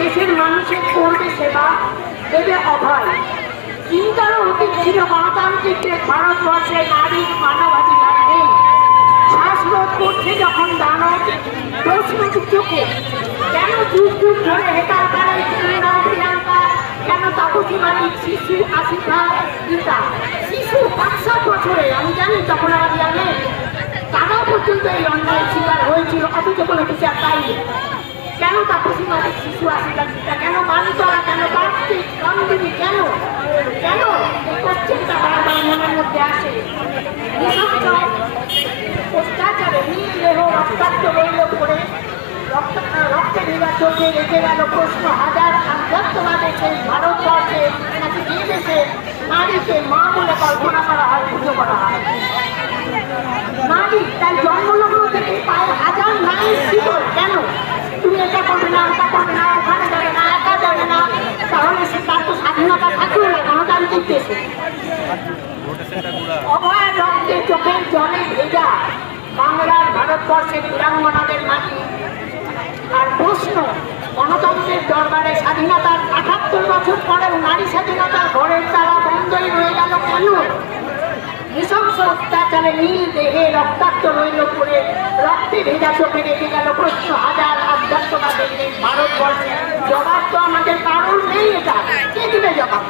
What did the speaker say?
দেশের মানুষের করবে সেবা, দেবে অভয়। চিন্তারও অতীত ছিল গণতান্ত্রিক ভারতবর্ষে নারীর মানবাধিকার নেই। শ্বাসরোধ করছে যখন দানব প্রশ্ন চোখে, কেন যুগ যুগ ধরে হেতাল করে প্রিয়াঙ্কা, কেন তাপসী মালিক, শিশু আসিফা, গীতা, শিশু 5-7 বছরে, আমি জানি তখন আমার জানে তারাও পর্যন্ত এই অন্যায়ের শিকার হয়েছিল, অথচ কোনো বিচার পাইনি। কেন তাপসী মালিক, শিশু আসিফা, গীতা, কেন মানতরা, কেন কার্তিক, কান্দিনী, কেন কেন এই কোশ্চেনটা বারবার মনের মধ্যে আসে। অত্যাচারে নীল দেহ রক্তাক্ত রইল পড়ে, রক্তে ভেজা চোখে রেখে গেল প্রশ্ন হাজার। আধ্যাত্মবাদে সেই ভারতবর্ষে নাকি যে দেশে নারীকে মা বলে কল্পনা করা হয়, পুজো করা হয়। নারী তাই জন্মলগ্ন থেকে পায়ে হাজার নারীর শিকড়। কেন তুমি এটা করবে না, ওটা করবে না, ওখানে যাবে না, একা যাবে না? তাহলে সে তার তো স্বাধীনতা থাকবে না গণতান্ত্রিক দেশে। অভয়ের রক্তে চোখের জলে ভেজা বাংলার ভারতবর্ষের বীরাঙ্গনাদের মাটি। আর প্রশ্ন, গণতন্ত্রের দরবারে স্বাধীনতার ৭৮ বছর পরেও নারী স্বাধীনতার ঘরের তালা বন্ধই রয়ে গেল কেন? নৃশংস অত্যাচারে নীল দেহে রক্তাক্ত রইল পড়ে, রক্তে ভেজা চোখে রেখে গেল প্রশ্ন হাজার। আধ্যাত্মবাদের নেই ভারতবর্ষে, জবাব তো আমাদের কারণ নেই। এটা কে দিবে জবাব?